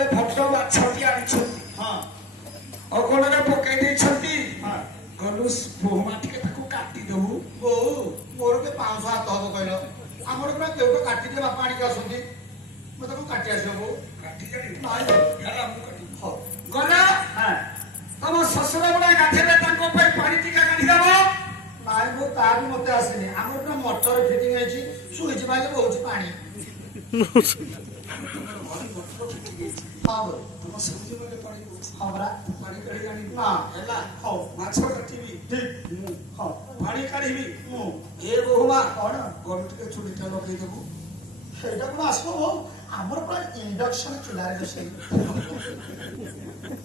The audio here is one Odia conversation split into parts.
बेले भद्र माछटी आनिछंती हां अगणरे पकाई देछंती हां गलुस बोमा टिके ताको काटी देबु ओ मोर के 500 हाथ हबो कहलो हमर पुरा केउटो काटी दे बापा आनी आसंती म ताको काटी आसबो काटी जानी नाइ हेला मु काटी हो गला हां तम ससुर बडा गाठेले ताको पे पानी टिका काटी देबो नाइ मो तारी मते आसेनी हमर पुरा मोटर फिटिंग आइछि सुइच माइले बहुत पानी हां तम सब्जी वाले पानी हमरा पानी कढी जानी ना हेला हो माछ काटिबी ठीक हो पानी काढिबी ए ए बहुमा कोन गलुटे छुरीटा लगे देबु সেটা কোন আসবো হো আমার প্রায় ইন্ডাকশন চুলারে বসে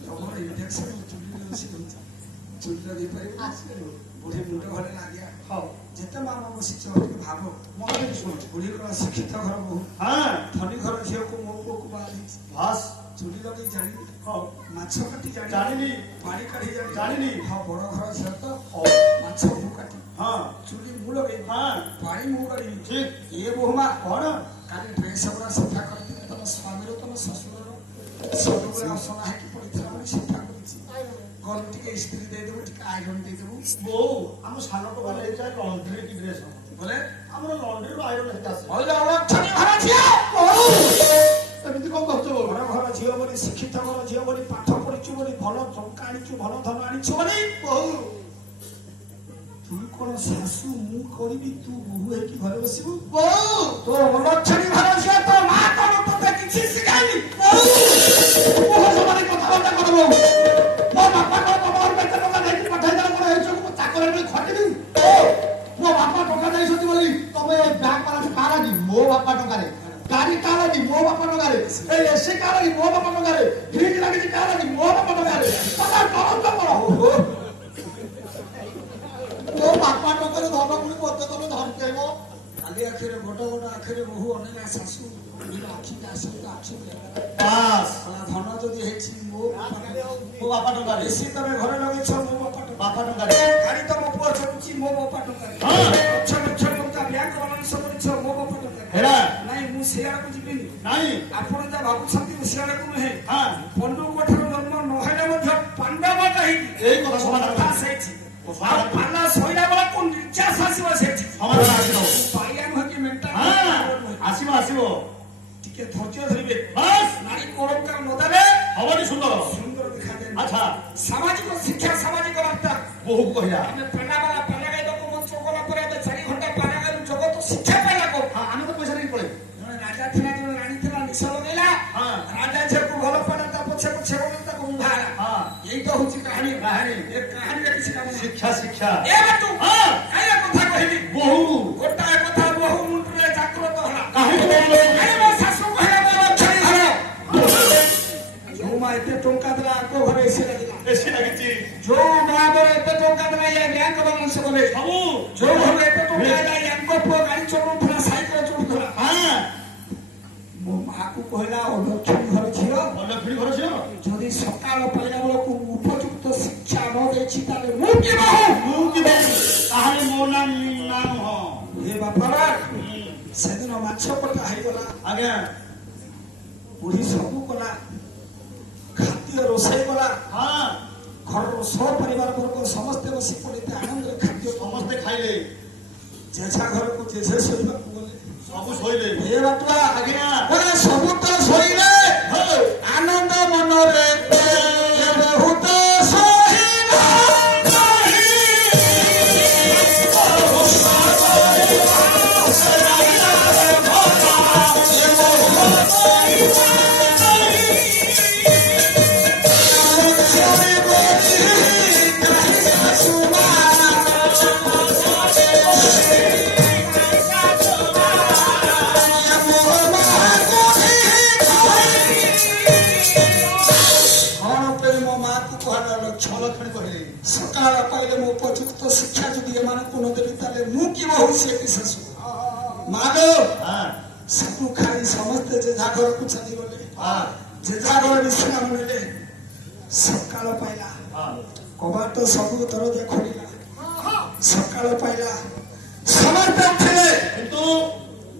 तमर इंजेक्शन चुली से चुली दे पारे আসলে बुढ़ी मुंड घरे लागिया हो जेते मामा बसी चोटी भाबो মনে দেখি শুন बुढ़ी को शिक्षित घर बहु হ্যাঁ धनी घर झियो को मो को बाली বাস चुली लगे जानी हो माछ काटी जानी জানিনি पानी काटी जानी জানিনি हां बड़ घर झियो तो हो माछ मु काटी হ্যাঁ चुली मु लगे হ্যাঁ पानी मु काटी ঠিক ये बहुमा কোন काली ड्रेस बड़ा सफा करती तम स्वामी रो तम ससुर रो सब बड़ा असना है कि पड़ी था मैं सफा करती गल टिके स्त्री दे देबो टिके आयरन दे देबो বউ আমার সানটো বলে এই যে লন্ড্রি কি ড্রেস बोले আমার লন্ড্রি रो আয়রন হেতা আছে হইলো অক্ষণী ঘর ঝিও এমনি কোন করছো বল ঘর ঘর ঝিও বলি শিক্ষিত ঘর ঝিও বলি পাঠ পড়িଛୁ বলি ভাল টଙ୍କା আনিଛୁ ভাল ধন আনিଛୁ বলি বউ তুই কোন শাশু মু করিবি তু বহু হেকি ঘরে বসিবু বউ তো অক্ষণী ঘর ঝিও তো মা কোন তোতে কিছু শিখাইনি বউ সমানে কথা বলতে করব ମୋ ବାପା କଣ ତମର କେତେ ଟଙ୍କା ଦେଇକି ପଠାଇ ଦେଲା ମୋର ହେଇଛୁ ମୁଁ ଚାକର ବି ଖଟିବି ମୋ ବାପା ଟଙ୍କା ଦେଇଛନ୍ତି ବୋଲି ତମେ ବ୍ୟାଙ୍କ ବାଲାନ୍ସ କାହାର କି ମୋ ବାପା ଟଙ୍କାରେ ଗାଡି କାହାର କି ମୋ ବାପା ଟଙ୍କାରେ ଏଇ ଏସି କାହାର କି ମୋ ବାପା ଟଙ୍କାରେ ଫ୍ରିଜ ଲାଗିଛି କାହାର କି ମୋ ବାପା ଟଙ୍କାରେ ତମେ କରନ୍ତ କର ମୋ ବାପା ଟଙ୍କାରେ ଧନ ପୁଣି ମତେ ତମେ ଧରିପାରିବ ଖାଲି ଆଖିରେ ଗୋଟ ଗୋଟ ଆଖିରେ ବହୁ ଅନେକ ଶାଶୁ ଆଖି ଆଖି ବାସ୍ ଧନ ଯଦି ହେଇଛି ମୋ ବାପା ଟଙ୍କାରେ ବେଶୀ ତମେ ଘରେ ଲଗେଇଛ ମୋ ବାପା ଟଙ୍କାରେ ଗାଡି ତମ ପୁଅ ଚଳୁଛି ମୋ ବାପା ଟଙ୍କାରେ ହଁ। ଲକ୍ଷ ଲକ୍ଷ ଟଙ୍କା ବ୍ୟାଙ୍କ ବାଲାନ୍ସ କରିଛ ମୋ ବାପା ଟଙ୍କାରେ ହେଲା ନାଇଁ ମୁଁ ସିଆଡକୁ ଯିବିନି ନାଇଁ ଆପଣ ଯାହା ଭାବୁଛନ୍ତି ମୁଁ ସିଆଡକୁ ନୁହେଁ ହଁ ପଣ୍ଡୁକୋଠର ଜନ୍ମ ନହେଲେ ମଧ୍ୟ ପାଣ୍ଡବ କାହିଁକି ଏଇ କଥା ସମାଧାନ କଥା ସେଇଠି ଆଉ ପାଲା ସଇଲା ବେଳେ କୋଉ ନିର୍ଯାସ ଆସିବ ସେଇଠି ସମାଧାନ ଆସିବ ପାଇଆ ନୁହେଁ କି ମେଣ୍ଟା ଆସିବ ଆସିବ ଟିକେ ଧୈର୍ଯ୍ୟ ଧରିବେ ବାସ୍ ନାରୀ କୋରମକାର ନଦେଲେ ହବନି ସୁନ୍ଦର ସୁନ୍ଦର ଦେଖାଯାଏ ଆଚ୍ଛା ସାମାଜିକ ଶିକ୍ଷା ସାମାଜିକ ବାର୍ତ୍ତା ବହୁ କହିଲା ଆମେ ପାଲା ବାଲା ପାଲା ଗାଇବାକୁ ମଞ୍ଚ ଗଲା ପରେ ଆମେ 4 ଘଣ୍ଟା ପାଲା ଗାଇଲୁ ଜଗତ ଶିକ୍ଷା ପାଇଲା କୋ ଆମେ ତ ପଇସା ନେଇକି ପଳେଇ ଜଣେ ରାଜା ଥିଲା ଜଣେ ରାଣୀ ଥିଲା ନିଶ ଲଗେଇଲା ରାଜା ଝିଅକୁ ଭଲ ପାଇଲା ତା ପଛେ ପଛେ ଗଲା ତାକୁ ବୁଝାଲା ଏଇ ତ ହଉଛି କାହାଣୀ କାହାଣୀ ଏ କାହାଣୀରେ କିଛି କାମ ନାହିଁ ଶିକ୍ଷା ଶିକ୍ଷା ଏ ବାଟୁ କାଇଆ କଥା କହିବି ବହୁ ଗୋଟାଏ କଥା ବହୁ ମୁଣ୍ଡରେ ଜାଗ୍ରତ ହେଲା କାହିଁକି ଆରେ ମୋ ଶାଶୁ କହିଲା ମୋ ଲକ୍ଷ୍ମୀ ଘର ଯୋଉ ମା ଏତେ ଟଙ୍କା ଦେଲା ଆଙ୍କ ଘରେ ଏସି ଲାଗିଲା ବେଶୀ ଲାଗିଛି ଯୋଉ ମା ମୋର ଏତେ ଟଙ୍କା ଦେଲା ଇଏ ବ୍ୟାଙ୍କ ବାଲାନ୍ସ କଲେ ସବୁ ଯୋଉ ଘରେ ଏତେ ଟଙ୍କା ଦେଲା ୟାଙ୍କ ପୁଅ ଗାଡି ଚଲାଉଥିଲା ସାଇକେଲ ଚଲାଉଥିଲା ମୋ ମାକୁ କହିଲା ଲକ୍ଷ୍ମୀ ଘର ଝିଅ ଲକ୍ଷ୍ମୀ ଘର ଝିଅ ଯଦି ସକାଳ ପାଇଲା ବେଳକୁ ଉପଯୁକ୍ତ ଶିକ୍ଷା ନ ଦେଇଛି ତାହେଲେ ମୁଁ କି ତାହେଲେ ମୋ ନାମ ହଁ ଏ ବାପା ସେଦିନ ମାଛ କଟା ହେଇଗଲା ଆଜ୍ଞା ବୁଢୀ ସବୁ କଲା ଖାଦ୍ୟ ରୋଷେଇ କଲା ଘରର ସପରିବାର ବର୍ଗ ସମସ୍ତେ ବସି ପଡିତେ ଆନନ୍ଦରେ ଖାଦ୍ୟ ସମସ୍ତେ ଖାଇଲେ ଜେଝା ଘରକୁ ଜେଝେ ଶୋଇବାକୁ ଗଲେ ସବୁ ଶୋଇଲେ ଏ ବାପା ଆଜ୍ଞା ସବୁ ତ ଶୋଇଲେ ଆନନ୍ଦ ମନରେ ବହୁତ ଶୋଇଲା ସକାଳ ପାଇଲେ ମୁଁ ଉପଯୁକ୍ତ ଶିକ୍ଷା ଯଦି ଏମାନଙ୍କୁ ନ ଦେବି ତାହେଲେ ମୁଁ କି ବହୁ ସିଏ କି ଶାଶୁ ମାଗ ସବୁ ଖାଇ ସମସ୍ତେ ଯେଝା ଘରକୁ ଚାଲିଗଲେ ଯେଝା ଘର ବିଶ୍ରାମ ନେଲେ ସକାଳ ପାଇଲା କବାଟ ସବୁ ଦରଜା ଖୋଲିଲା ସକାଳ ପାଇଲା ସମସ୍ତେ ଉଠିଲେ କିନ୍ତୁ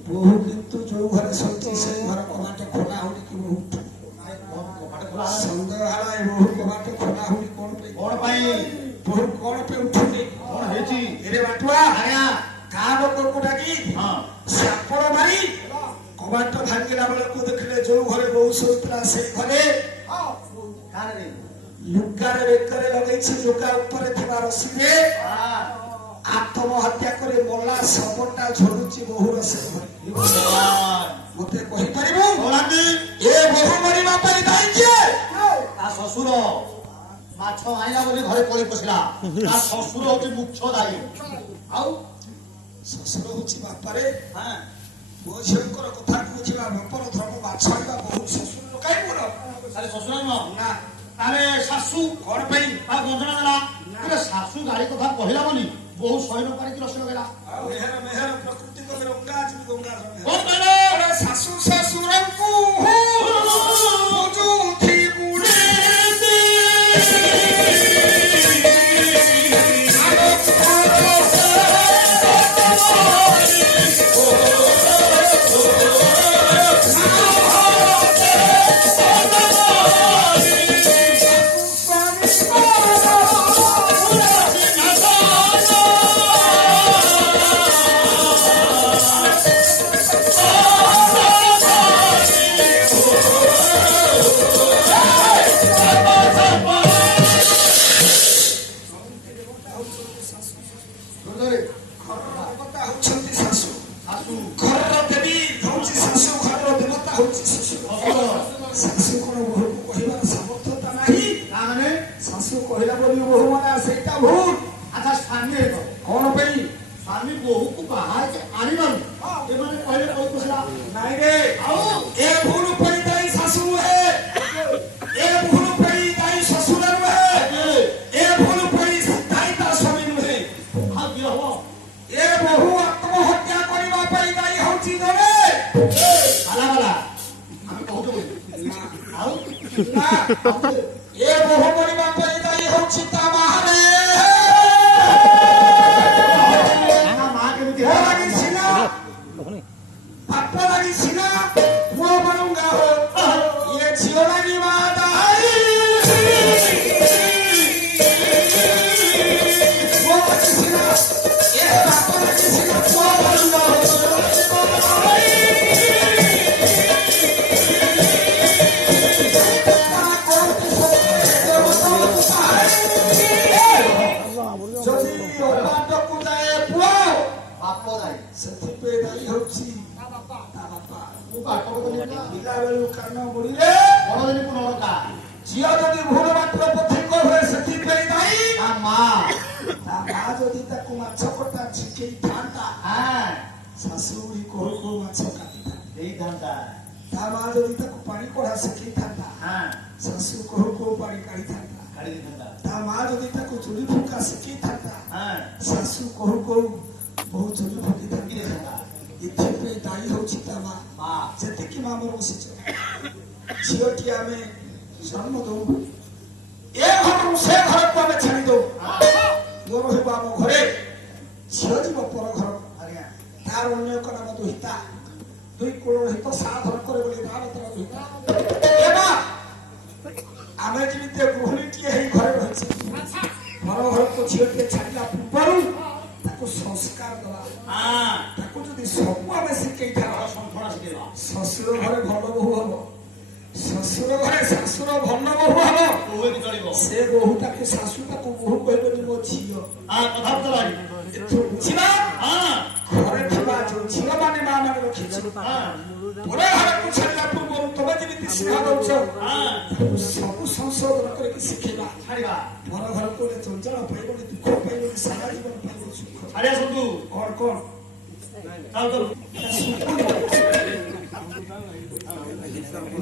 ବୋହୁ କିନ୍ତୁ ଯୋଉ ଘରେ ଶୋଇଛି ସେଇ ଘର କବାଟ ଖୋଲା ହଉନି କି ବୋହୁ ସନ୍ଦେହ ହେଲା ଏ ବୋହୁ କବାଟ ଖୋଲା ହଉନି କଣ ପାଇଁ? କଣ ପାଇଁ? ବୋହୁ କଣ ପାଇଁ ଉଠୁନି? କଣ ହେଇଛି? ଏରେ ବାଟୁଆ ଆଜ୍ଞା ଗାଁ ଲୋକଙ୍କୁ ଡାକି ହଁ ସାପଡ଼ ମାରି କବାଟ ଭାଙ୍ଗିଲା ବେଳକୁ ଦେଖିଲେ ଯୋଉ ଘରେ ବୋହୁ ଶୋଇଥିଲା ସେଇ ଘରେ କାନରେ ଲୁଗାରେ ବେକରେ ଲଗେଇଛି ଲୁଗା ଉପରେ ଥିବା ରସିରେ ଆତ୍ମହତ୍ୟା କରି ମଲା ଶବଟା ଝୁଲୁଛି ବୋହୁର ସେ ଘରେ। ମତେ କହିପାରିବୁ ଏ ବୋହୁ ମରିବା ପାଇଁ ଦାୟୀ କିଏ? ତା ଶ୍ୱଶୁର ମାଛ ଆଇଲା ବୋଲି ଘରେ କଳି ପଶିଲା। ତା ଶ୍ୱଶୁର ହଉଛି ମୁଖ୍ୟ ଦାୟୀ। ଆଉ ଶ୍ୱଶୁର ହଉଛି ବାପାରେ ହଁ ମୋ ଝିଅଙ୍କର କଥା କହୁଥିବା ବାପର ଧର୍ମ ମାଛ ଆଣିବା ବୋହୁ ଶ୍ୱଶୁର କାହିଁ ମୋର ତାହେଲେ ଶ୍ୱଶୁର ନୁହଁ ନା ତାହେଲେ ଶାଶୁ କଣ ପାଇଁ? ତା ଗଞ୍ଜଣା ଦେଲା ହେଲେ ଶାଶୁ ଗାଳି କଥା କହିଲା ବୋଲି ବହୁ ଶୟନ ପାରିକି ରସି ଲଗେଇଲା। ଆଉ ଏହାର ମେହର ପ୍ରକୃତି କବି ଗଙ୍ଗା ଅଛି ଗଙ୍ଗା କଣ କହିଲେ? ଶାଶୁ ଶ୍ୱଶୁରଙ୍କୁ ବୁଝୁଥି ବୁଢ଼େ ଦେବତା ହଉଛନ୍ତି ଶାଶୁ ଘରର ଦେବୀ ହଉଛି ଶାଶୁ ଘରର ଦେବତା ହଉଛି ଶାଶୁ। ଶାଶୁ କଣ ବୋହୂକୁ କହିବାର ସାମର୍ଥ୍ୟତା ନାହିଁ? ତାମାନେ ଶାଶୁ କହିଲା ବୋଲି ବୋହୂ ମାନେ ସେଇଟା ଭୁଲ। ଆଚ୍ଛା ସ୍ୱାମୀ ହେବ କଣ ପାଇଁ? ସ୍ୱାମୀ ବୋହୂକୁ ବାହାରକୁ ଆଣିବାରୁ ଏମାନେ କହିଲେ କଳି ପଶିଲା। ନାଇଁ ରେ ଆଉ ଏ ଭୁଲ ପାଇଁ ଦାୟୀ ଶାଶୁ ନୁହେଁ, ଏ ଭୁଲ ପାଇଁ ଦାୟୀ ଶ୍ୱଶୁର ନୁହେଁ, ଏ ଭୁଲ ପାଇଁ ଦାୟୀ ତା ସ୍ୱାମୀ ନୁହେଁ। ଆଉ କିଏ ହବ? ଏ ବୋହୂ ଆତ୍ମହତ୍ୟା କରିବା ପାଇଁ ଦାୟୀ ହଉଛି ଜଣେ। ଆଲା ବାଲା ଆମେ କହୁଛୁ ବୋଲି। ଆଉ ନା ଏ ବୋହୂ ମରିବା ପାଇଁ ଦାୟୀ ହଉଛି ତା ମାରେ। ତା ମା କେମିତି ପୁଅ ହେଲା? ଲାଗି ସିନା ବାପ ଲାଗି ସିନା ପୁଅ ବରଙ୍ଗା ହୋ ଇଏ ଝିଅ ଲାଗି ମା ଦାୟୀ। ପୁଅ ଲାଗି ସିନା ଏ ବାପ ଲାଗି ସିନା ପୁଅ ବରଙ୍ଗା ହୋ ଝିଅ ଲାଗି ମା ଦାୟୀ। ଯଦି ଅବାଟକୁ ଯାଏ ପୁଅ ବାପ ଦାୟୀ। ସେଥିପାଇଁ ଦାୟୀ ହଉଛି ତା ବାପା। ମୁଁ ପାଠ ପଢିଲି ନା। ପିଲାବେଳୁ କାନ ମୋଡ଼ିଲେ ବଡ ଦିନ ପୁନରକା ଝିଅ ଯଦି ଭୁଲ ବାଟର ପଥିକ ହୁଏ ସେଥିପାଇଁ ଦାୟୀ ତା ମା ତା ମା ଯଦି ତାକୁ ମାଛ କଟା ଶିଖେଇଥାନ୍ତା ହଁ ଶାଶୁ ବୁଢୀ କୋଉ କୋଉ ମାଛ କାଟିଥାନ୍ତା। ଦେଇଥାନ୍ତା। ତା ମା ଯଦି ତାକୁ ପାଣି କଢା ଶିଖେଇଥାନ୍ତା ହଁ ଶାଶୁ କୋଉ କୋଉ ପାଣି କାଢିଥାନ୍ତା। କାଢି ଦେଇଥାନ୍ତା। ତା ମା ଯଦି ତାକୁ ଚୁଲି ଫୁଙ୍କା ଶିଖେଇଥାନ୍ତା ହଁ ଶାଶୁ କୋଉ କୋଉ ବହୁ ଚୁଲି କି ଫୁଙ୍କିଥାନ୍ତା। ଦେଇଥାନ୍ତା। ଏଥିପାଇଁ ଦାୟୀ ହଉଛି ତା ମା। ମା ଯେତିକି ମା ମୋର ବସିଛ ଝିଅଟି ଆମେ ଜନ୍ମ ଦଉ ଏ ଘରରୁ ସେ ଘରକୁ ଆମେ ଛାଡ଼ି ଦଉ। ମୋର ରହିବ ଆମ ଘରେ ଝିଅ ଯିବ ପର ଘର। ଆଜ୍ଞା ତାର ଅନ୍ୟ ଏକ ନାମ ଦୁହିତା। ଦୁଇ କୂଳର ହିତ ସାଧନ କରେ ବୋଲି ତାର ତାର ଦୁହିତା। ଏ ମା ଆମେ ଯେମିତି ଗୃହିଣୀଟିଏ ହେଇ ଘରେ ରହିଛେ ପର ଘରକୁ ଝିଅଟିଏ ଛାଡ଼ିଲା ପୂର୍ବରୁ ତାକୁ ସଂସ୍କାର ଦେବା। ହଁ ତାକୁ ଯଦି ସବୁ ଆମେ ଶିଖେଇଥାଉ ସମ୍ପୂର୍ଣ୍ଣ ଶିଖେଇବା। ଶ୍ୱଶୁର ଘରେ ଭଲ ବୋହୂ ହବ, ଶ୍ୱଶୁର ଘରେ ଶାଶୁର ଭଲ ବୋହୂ ହବ। ବୋହୂ ହେଇକି ଚଳିବ। ସେ ବୋହୂ ତାକୁ ଶାଶୁ ତାକୁ ବୋହୂ କହିବନି ମୋ ଝିଅ। କଥା ପଚାରି ଏଠୁ ବୁଝିବା ଘରେ ଥିବା ଯୋଉ ଝିଅ ମାନେ ମା ମାନେ ରଖିଛୁ ପର ଘରକୁ ଛାଡ଼ିଲା ପୂର୍ବରୁ ତମେ ଯେମିତି ସ୍ନେହ ଦଉଛ ତାକୁ ସବୁ ସଂଶୋଧନ କରିକି ଶିଖେଇବା। ଛାଡ଼ିବା। ପର ଘରକୁ ଗଲେ ଚଞ୍ଚଳ ପାଇବନି, ଦୁଃଖ ପାଇବନି, ସାରା ଜୀବନ ପାଇବନି ସୁଖ। ଛାଡ଼ିଆ ସନ୍ତୁ କଣ କଣ ଚାଲ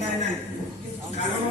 ନାଇଁ ନାଇଁ କାରଣ